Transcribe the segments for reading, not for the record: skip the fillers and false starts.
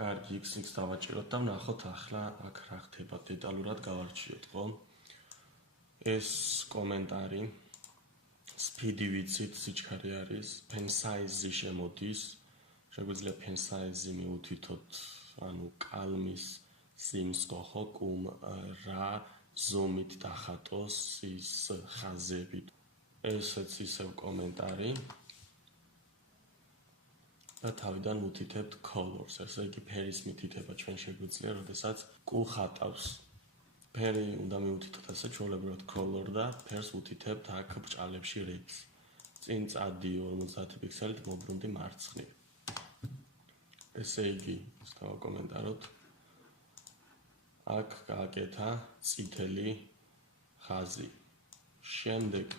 კარგი, X-ს დავაჭიროთ და ვნახოთ ახლა აქ რა ხდება, დეტალურად გავარჩიოთ, ხო? ეს კომენტარი speed-ი ვიცით, სიჩქარე არის, pen size-ი შემოდის. შეგვიძლია pen size-ი მივუთითოთ, ანუ კალმის სიმს გოხო კუმ რა ზომით დახატოს ის ხაზები. ესეც ისევ კომენტარი. და თავიდან ვუთითებთ colors, ესე იგი ფერის მითითება ჩვენ შეგვიძლია, როდესაც კუ ხატავს. ფერი უნდა მივუთითოთ ასე ჩვეულებრივად color და ფერს ვუთითებთ აქ ბრჭყალებში red-ს. წინ წადი 50 პიქსელით მოbrunდი მარცხნივ. ესე იგი, ის დავაკომენტაროთ. აქ გააკეთა წითელი ხაზი. შემდეგ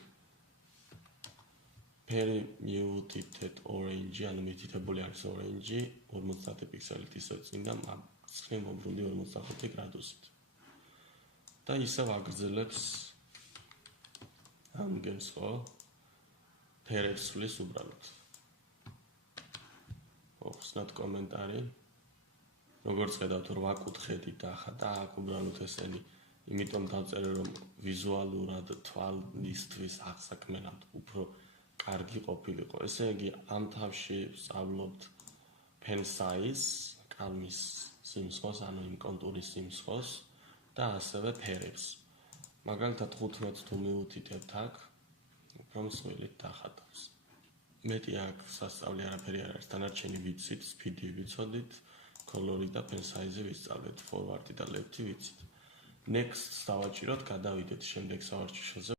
ფერი მივუთითეთ orange, ანუ მითითებული არის orange 50 პიქსელით ისე წინ და მარცხნივ მოbrunდი 45 გრადუსით. და ისევ აგრძელებს ამ გემს ხო? ფერებს ვლის უბრალოდ. ხსნათ კომენტარი. როგორც ხედავთ 8 კუთხედი დახატა აქ უბრალოდ ესენი, იმიტომ დავწერე რომ ვიზუალურად თვალისთვის აღსაქმნელად უფრო კარგი ყოფილიყო. ესე იგი ამ თავში ვსწავლობთ pen size, კალმის სიმსხოს, ანუ იმ კონტურის სიმსხოს და ასევე ფერებს. მაგალითად 15 თუ მივუთითებთ აქ, უფრო მსხვილით დახატავს. მეტი აქ სასწავლი არაფერი არ არის, დანარჩენი ვიცით, speed-ი ვიცოდით, color-ი და pen size-ი ვისწავლეთ, forward-ი და left-ი ვიცით. Next-ს დავაჭიროთ, გადავიდეთ შემდეგ სავარჯიშოზე.